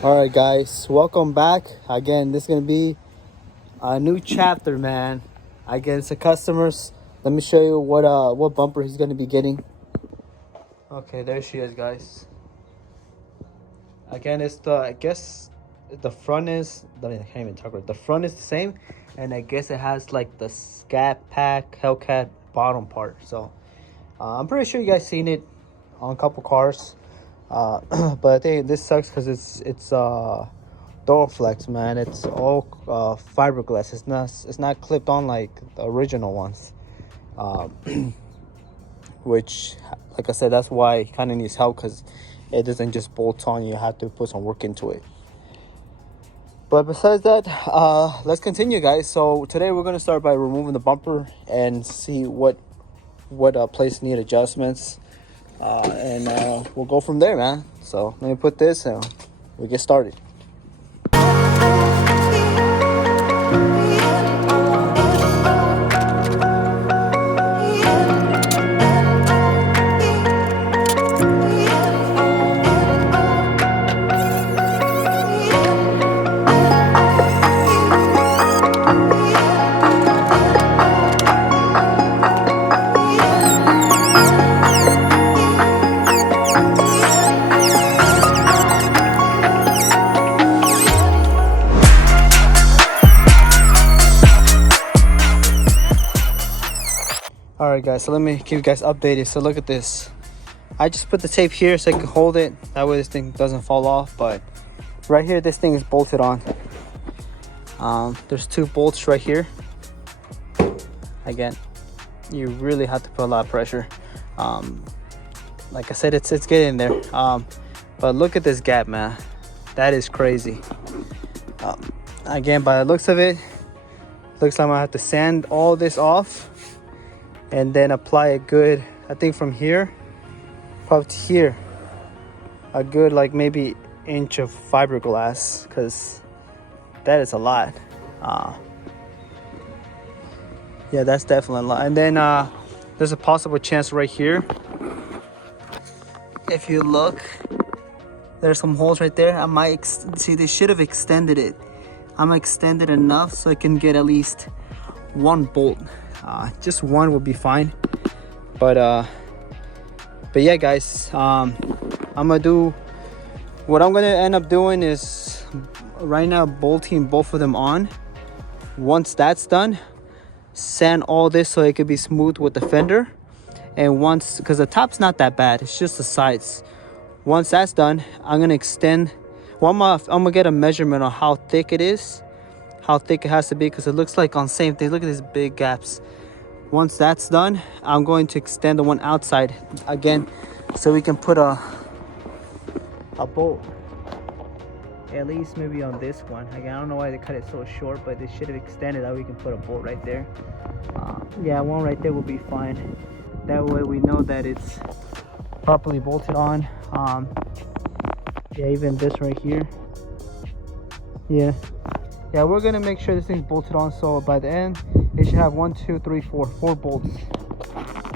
All right, guys, welcome back again. This is gonna be a new chapter, man. Again, it's the customers. Let me show you what bumper he's gonna be getting. Okay, there she is, guys. Again, it's I guess the front is I can't even talk about it. The front is the same, and I guess it has like the scat pack hellcat bottom part. So I'm pretty sure you guys seen it on a couple cars. But I think this sucks because it's door flex, man. It's all fiberglass. It's not clipped on like the original ones. Which, like I said, that's why it kind of needs help, because it doesn't just bolt on. You have to put some work into it. But besides that, let's continue, guys. So today we're gonna start by removing the bumper and see what place need adjustments, and we'll go from there, man. So let me put this and we get started. All right, guys, so let me keep you guys updated. So look at this. I just put the tape here so I can hold it. That way this thing doesn't fall off. But right here, this thing is bolted on. There's two bolts right here. Again, you really have to put a lot of pressure. Like I said, it's getting there. But look at this gap, man. That is crazy. Again, by the looks of it, looks like I'm gonna have to sand all this off and then apply a good, I think from here probably to here, a good like maybe inch of fiberglass, because that is a lot. Yeah, that's definitely a lot. And then there's a possible chance right here, if you look, there's some holes right there. I might see, they should have extended it. I'm gonna extend it enough so I can get at least one bolt. Just one will be fine. But yeah, guys, I'm gonna do what I'm gonna end up doing is right now bolting both of them on. Once that's done, sand all this so it could be smooth with the fender. And once, because the top's not that bad, it's just the sides. Once that's done, I'm gonna extend. Well, I'm gonna get a measurement on how thick it is, how thick it has to be, because it looks like on same thing. Look at these big gaps. Once that's done, I'm going to extend the one outside again so we can put a bolt at least maybe on this one. Again, I don't know why they cut it so short, but they should have extended that we can put a bolt right there. Yeah, one right there will be fine. That way we know that it's properly bolted on. Yeah, even this right here. Yeah, we're gonna make sure this thing's bolted on, so by the end it should have 1, 2, 3, 4 bolts,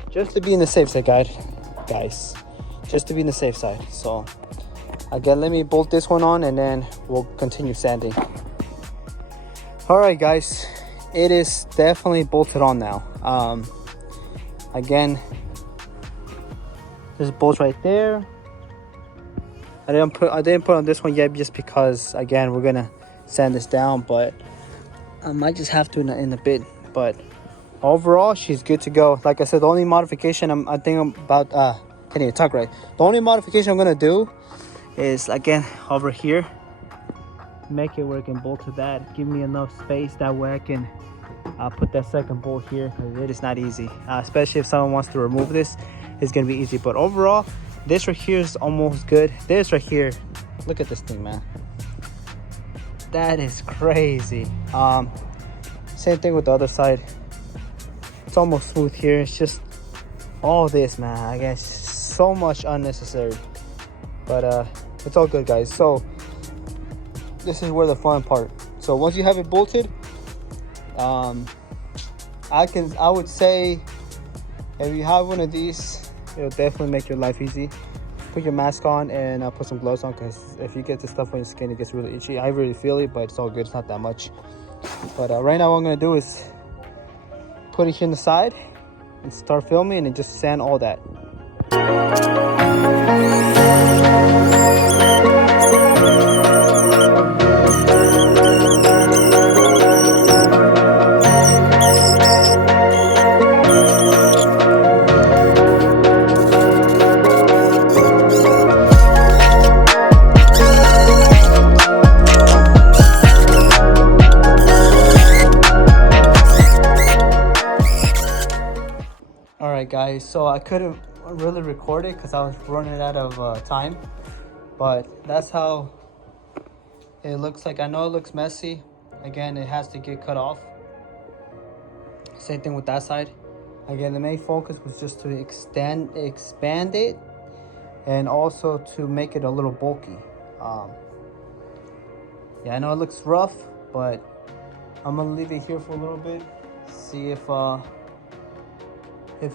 just to be in the safe side, guys, just to be in the safe side. So again, let me bolt this one on and then we'll continue sanding. All right, guys, it is definitely bolted on now. Again, there's bolts right there. I didn't put on this one yet, just because again we're gonna sand this down, but I might just have to in a bit. But overall, she's good to go. Like I said, the only modification can't even talk right. The only modification I'm gonna do is again over here, make it where I can bolt to that, give me enough space, that way I can put that second bolt here, because it is not easy, especially if someone wants to remove this. It's gonna be easy. But overall, this right here is almost good. This right here, look at this thing, man. That is crazy. Same thing with the other side. It's almost smooth here. It's just all this, man. I guess so much unnecessary, but it's all good, guys. So this is where the fun part. So once you have it bolted, I would say if you have one of these, it'll definitely make your life easy. put your mask on and put some gloves on, because if you get this stuff on your skin, it gets really itchy. I really feel it, but it's all good. It's not that much. But right now what I'm gonna do is put it here on the side and start filming, and then just sand all that. Alright guys, so I couldn't really record it because I was running out of time, but that's how it looks like. I know it looks messy. Again, it has to get cut off. Same thing with that side. Again, the main focus was just to expand it, and also to make it a little bulky. Yeah, I know it looks rough, but I'm gonna leave it here for a little bit, see if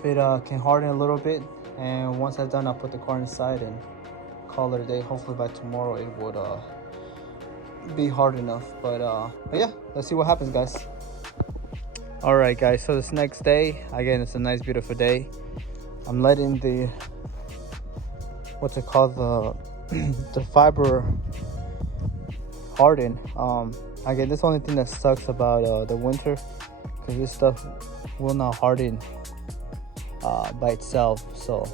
it can harden a little bit, and once I've done, I'll put the car inside and call it a day. Hopefully by tomorrow it would be hard enough. But yeah, let's see what happens, guys. All right guys, so this next day, again, it's a nice beautiful day. I'm letting the, what's it called, the fiber harden. Again, this is the only thing that sucks about the winter, because this stuff will not harden by itself. So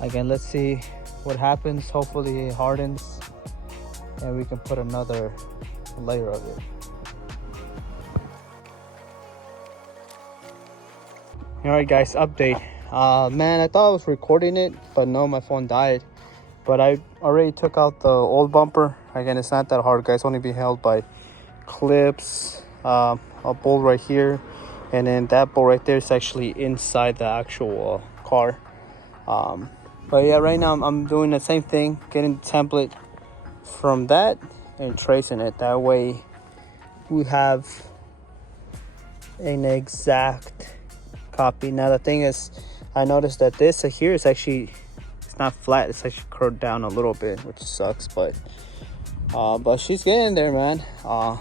again, let's see what happens. Hopefully it hardens and we can put another layer of it. All right guys, update. Man, I thought I was recording it, but no, my phone died. But I already took out the old bumper. Again, it's not that hard, guys. Only be held by clips, a bolt right here, and then that bolt right there is actually inside the actual car. But yeah, right now I'm doing the same thing, getting the template from that and tracing it. That way we have an exact copy. Now the thing is, I noticed that this here is actually, it's not flat, it's actually curved down a little bit, which sucks, but she's getting there, man. Like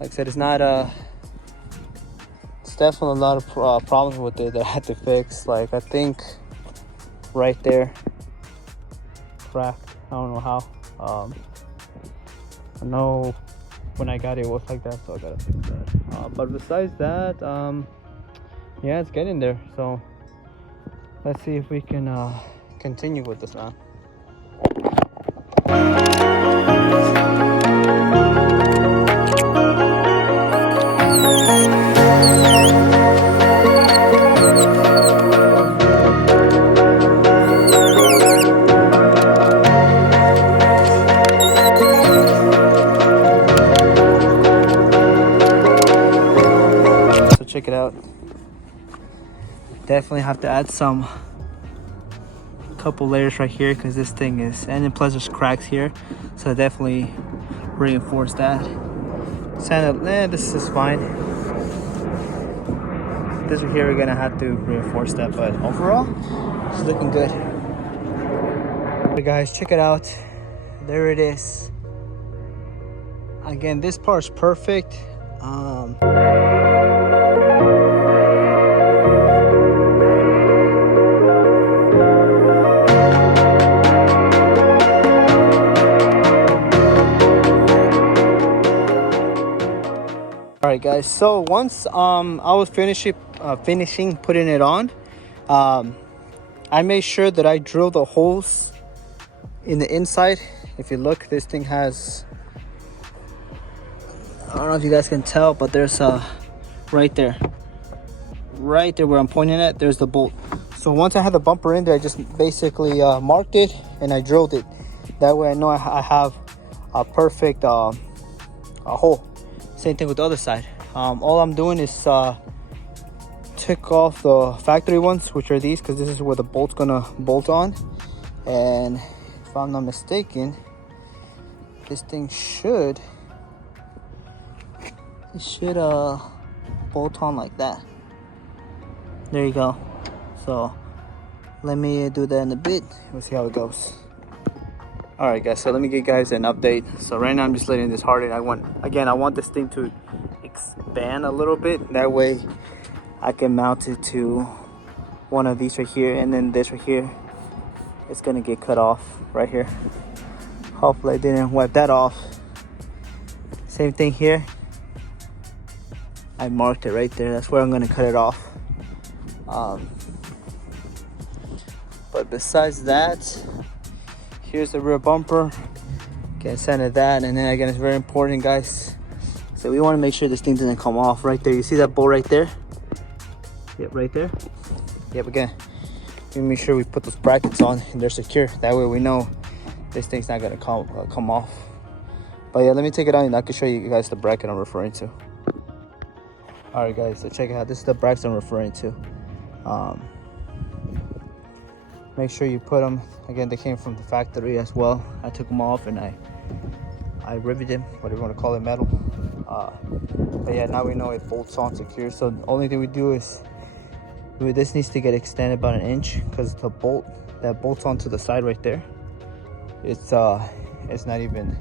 I said, it's not it's definitely a lot of problems with it that I had to fix. Like I think right there cracked. I don't know how. I know when I got it was like that, so I gotta fix that. But besides that, yeah, it's getting there. So let's see if we can continue with this now. Check it out. Definitely have to add some couple layers right here, because this thing is, and then plus there's cracks here, so definitely reinforce that. Sand it. This is fine. This right here we're gonna have to reinforce that, but overall it's looking good. Hey guys, check it out. There it is. Again, this part's perfect. Alright guys, so once I was finishing putting it on, I made sure that I drill the holes in the inside. If you look, this thing has, I don't know if you guys can tell, but there's right there where I'm pointing at, there's the bolt. So once I had the bumper in there, I just basically marked it and I drilled it. That way I know I have a perfect a hole. Same thing with the other side. All I'm doing is took off the factory ones, which are these, because this is where the bolt's gonna bolt on. And if I'm not mistaken, this thing should bolt on like that. There you go. So Let me do that in a bit. We'll see how it goes. All right, guys, so let me give you guys an update. So right now I'm just letting this harden. I want this thing to expand a little bit. That way I can mount it to one of these right here, and then this right here, it's gonna get cut off right here. Hopefully I didn't wipe that off. Same thing here. I marked it right there. That's where I'm gonna cut it off. But besides that, here's the rear bumper. Get sanded that, and then again, it's very important, guys. So we want to make sure this thing doesn't come off right there. You see that bolt right there? Yep, right there. Yep, again, we make sure we put those brackets on and they're secure. That way we know this thing's not gonna come off. But yeah, let me take it out and I can show you guys the bracket I'm referring to. All right, guys, so check it out. This is the bracket I'm referring to. Make sure you put them. Again, they came from the factory as well. I took them off and I riveted them, whatever you want to call it, metal. But yeah, now we know it bolts on secure. So the only thing we do is this needs to get extended about 1 inch, because the bolt that bolts onto the side right there, it's not even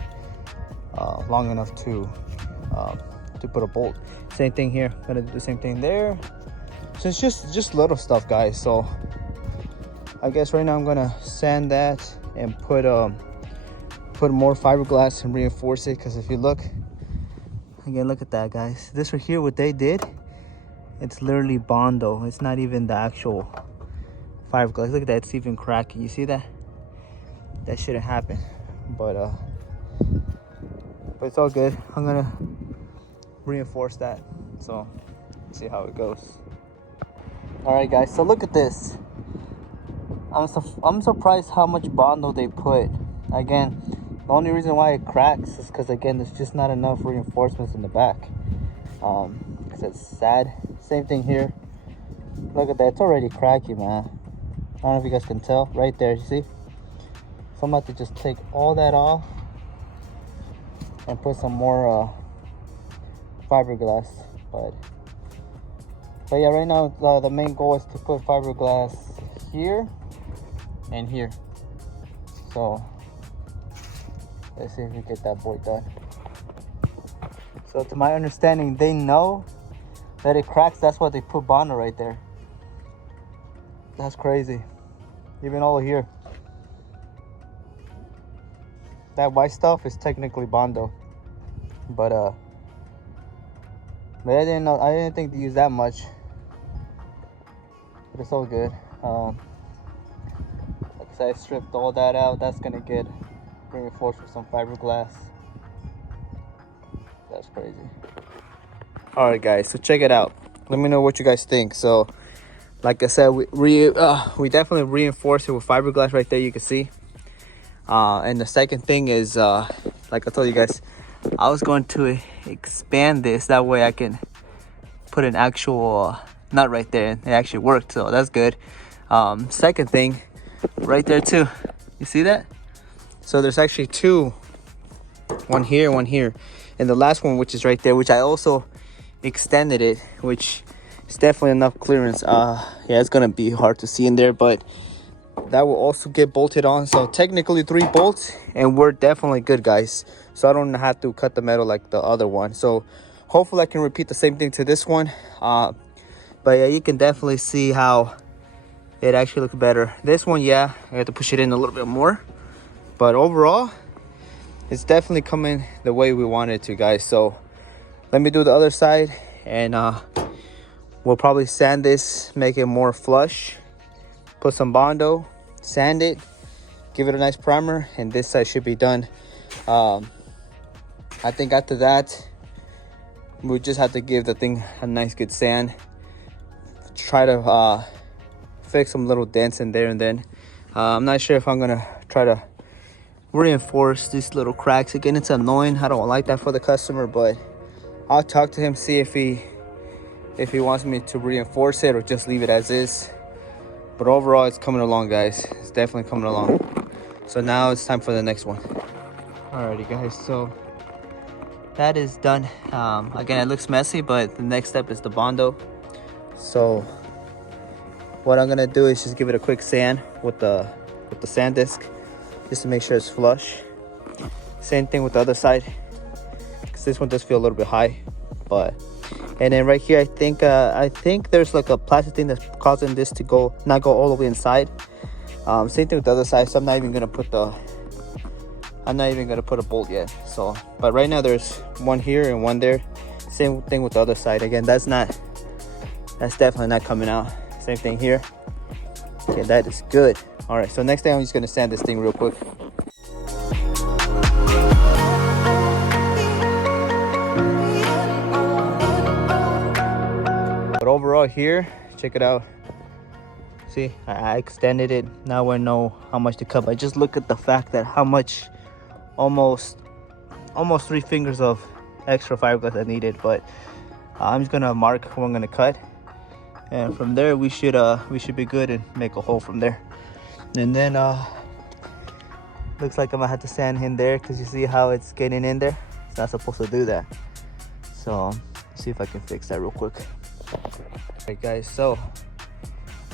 long enough to put a bolt. Same thing here. I'm gonna do the same thing there. So it's just little stuff, guys. So I guess right now I'm gonna sand that and put more fiberglass and reinforce it, because if you look again, look at that, guys. This right here, what they did, it's literally Bondo. It's not even the actual fiberglass. Look at that, it's even cracking. You see that? That shouldn't happen, but it's all good. I'm gonna reinforce that, so see how it goes. All right, guys, so look at this. I'm surprised how much Bondo they put. Again, the only reason why it cracks is because, again, there's just not enough reinforcements in the back. Because it's sad. Same thing here. Look at that, it's already cracky, man. I don't know if you guys can tell. Right there, you see? So I'm about to just take all that off and put some more fiberglass. But yeah, right now the main goal is to put fiberglass here and here. So let's see if we get that boy done. So to my understanding, they know that it cracks. That's why they put Bondo right there. That's crazy. Even over here, that white stuff is technically Bondo, but I didn't know. I didn't think to use that much, but it's all good. Like I said, I stripped all that out. That's gonna get reinforced with some fiberglass. That's crazy. All right, guys, so check it out. Let me know what you guys think. So like I said, we definitely reinforced it with fiberglass right there, you can see. And the second thing is, like I told you guys, I was going to expand this. That way I can put an actual nut right there. It actually worked, so that's good. Second thing, right there too. You see that? So there's actually two. One here, one here. And the last one, which is right there, which I also extended it, which is definitely enough clearance. Yeah, it's gonna be hard to see in there, but that will also get bolted on. So technically 3 bolts and we're definitely good, guys. So I don't have to cut the metal like the other one. So hopefully I can repeat the same thing to this one. But yeah, you can definitely see how it actually looks better. This one, yeah, I have to push it in a little bit more, but overall it's definitely coming the way we want it to, guys. So let me do the other side, and we'll probably sand this, make it more flush, put some Bondo, sand it, give it a nice primer, and this side should be done. I think after that, we just have to give the thing a nice good sand. Try to fix some little dents in there, and then I'm not sure if I'm gonna try to reinforce these little cracks. Again, it's annoying. I don't like that for the customer, but I'll talk to him, see if he wants me to reinforce it or just leave it as is. But overall, it's coming along, guys. It's definitely coming along. So now it's time for the next one. Alrighty, guys, so that is done. Again, it looks messy, but the next step is the Bondo. So what I'm gonna do is just give it a quick sand with the sand disc, just to make sure it's flush. Same thing with the other side, because this one does feel a little bit high. But and then right here, I think there's like a plastic thing that's causing this to not go all the way inside. Same thing with the other side. So I'm not even gonna put a bolt yet. So, but right now there's one here and one there. Same thing with the other side. Again, that's definitely not coming out. Same thing here. Okay, that is good. All right, so next thing, I'm just gonna sand this thing real quick. But overall here, check it out. See, I extended it. Now I know how much to cut. But just look at the fact that how much, almost 3 fingers of extra fiberglass I needed. But I'm just gonna mark where I'm gonna cut, and from there we should be good and make a hole from there. And then looks like I'm gonna have to sand in there, because you see how it's getting in there. It's not supposed to do that. So let's see if I can fix that real quick. Alright guys, so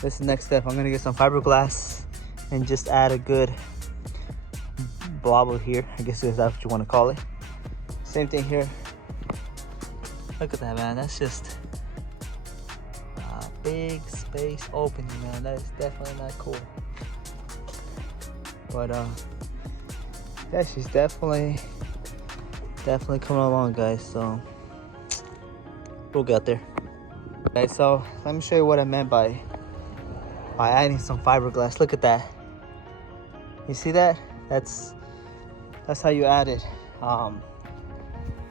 this is the next step. I'm gonna get some fiberglass and just add a good blob here. I guess that's what you want to call it. Same thing here. Look at that, man. That's just a big space opening, man. That is definitely not cool. But yeah, she's definitely coming along, guys. So we'll get there. Okay, so let me show you what I meant by adding some fiberglass. Look at that. You see that? That's how you add it.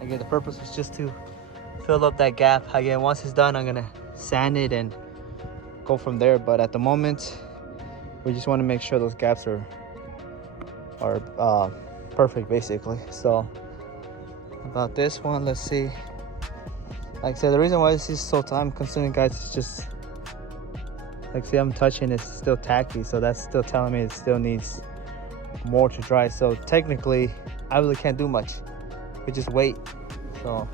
Again, the purpose was just to fill up that gap. Again, once it's done, I'm gonna sand it and go from there. But at the moment, we just want to make sure those gaps are perfect, basically. So about this one, let's see. Like I said, the reason why this is so time consuming, guys, is just like, see, I'm touching, it's still tacky, so that's still telling me it still needs more to dry. So technically I really can't do much, we just wait. So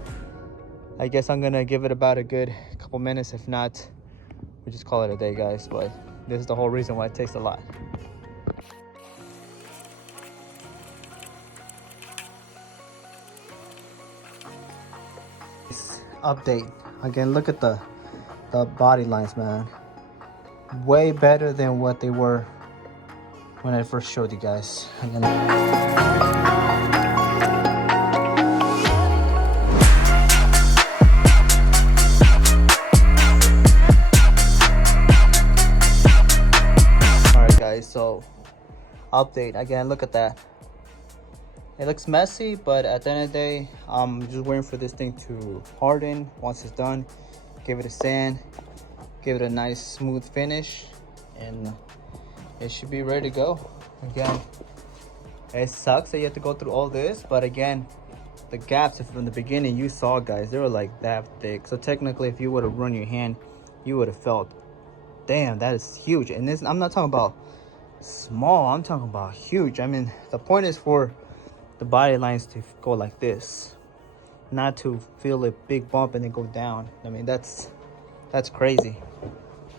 I guess I'm gonna give it about a good couple minutes. If not, we just call it a day, guys. But this is the whole reason why it takes a lot. Update again, look at the body lines, man. Way better than what they were when I first showed you guys. Alright guys, so update again, look at that. It looks messy, but at the end of the day, I'm just waiting for this thing to harden. Once it's done, give it a sand, give it a nice smooth finish, and it should be ready to go. Again, it sucks that you have to go through all this, but again, the gaps from the beginning, you saw, guys, they were like that thick. So technically, if you would have run your hand, you would have felt, damn, that is huge. And this, I'm not talking about small, I'm talking about huge. I mean, the point is for the body lines to go like this, not to feel a big bump and then go down. I mean, that's crazy.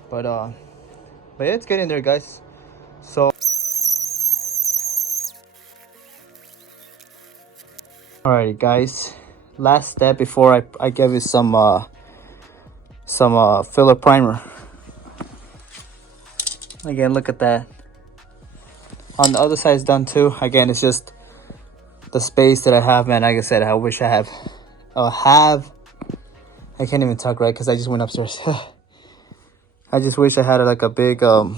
But it's getting there, guys. So alrighty, guys, last step before I give you some filler primer. Again, look at that. On the other side is done too. Again, it's just the space that I have, man. Like I said, I wish I have I can't even talk right because I just went upstairs. I just wish I had like a big what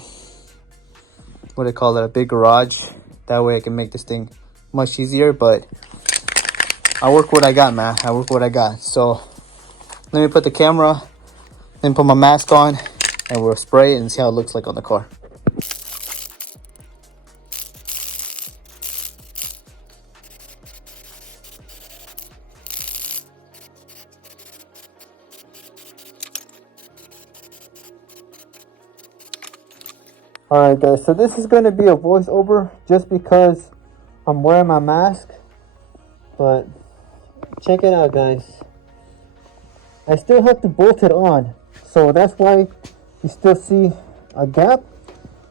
do they call it, a big garage. That way I can make this thing much easier. But I work what I got, man. I work what I got. So let me put the camera, then put my mask on, and we'll spray it and see how it looks like on the car. Alright guys, so this is going to be a voiceover just because I'm wearing my mask. But check it out, guys. I still have to bolt it on. So that's why you still see a gap,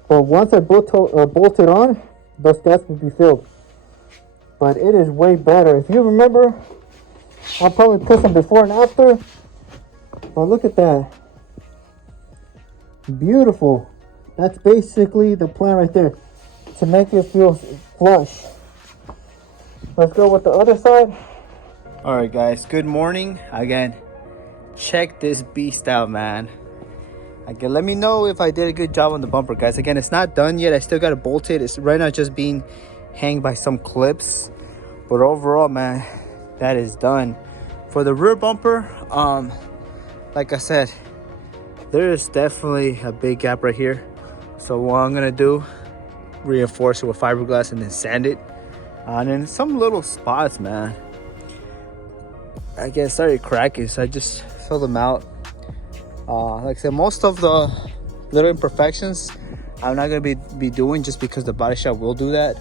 but once I bolt it on, those gaps will be filled. But it is way better. If you remember, I'll probably put some before and after. But look at that. Beautiful. That's basically the plan right there, to make it feel flush. Let's go with the other side. All right, guys, good morning again. Check this beast out, man. Again, let me know if I did a good job on the bumper, guys. Again, it's not done yet. I still got to bolt it. It's right now just being hanged by some clips, but overall, man, that is done. For the rear bumper, like I said, there is definitely a big gap right here. So what I'm gonna do, reinforce it with fiberglass and then sand it. And then some little spots, man, I guess started cracking, so I just filled them out. Like I said, most of the little imperfections I'm not gonna be doing, just because the body shop will do that.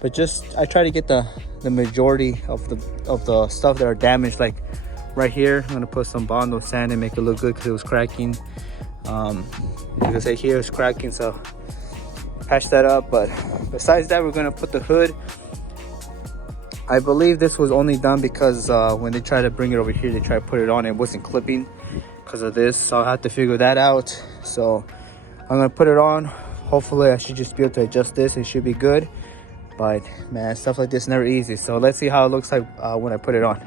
But just I try to get the majority of the stuff that are damaged. Like right here, I'm gonna put some Bondo sand and make it look good because it was cracking. You can say here it's cracking, so patch that up. But besides that, we're gonna put the hood. I believe this was only done because when they try to bring it over here, they try to put it on, it wasn't clipping because of this, so I'll have to figure that out. So I'm gonna put it on. Hopefully I should just be able to adjust this. It should be good. But man, stuff like this is never easy, so let's see how it looks like when I put it on.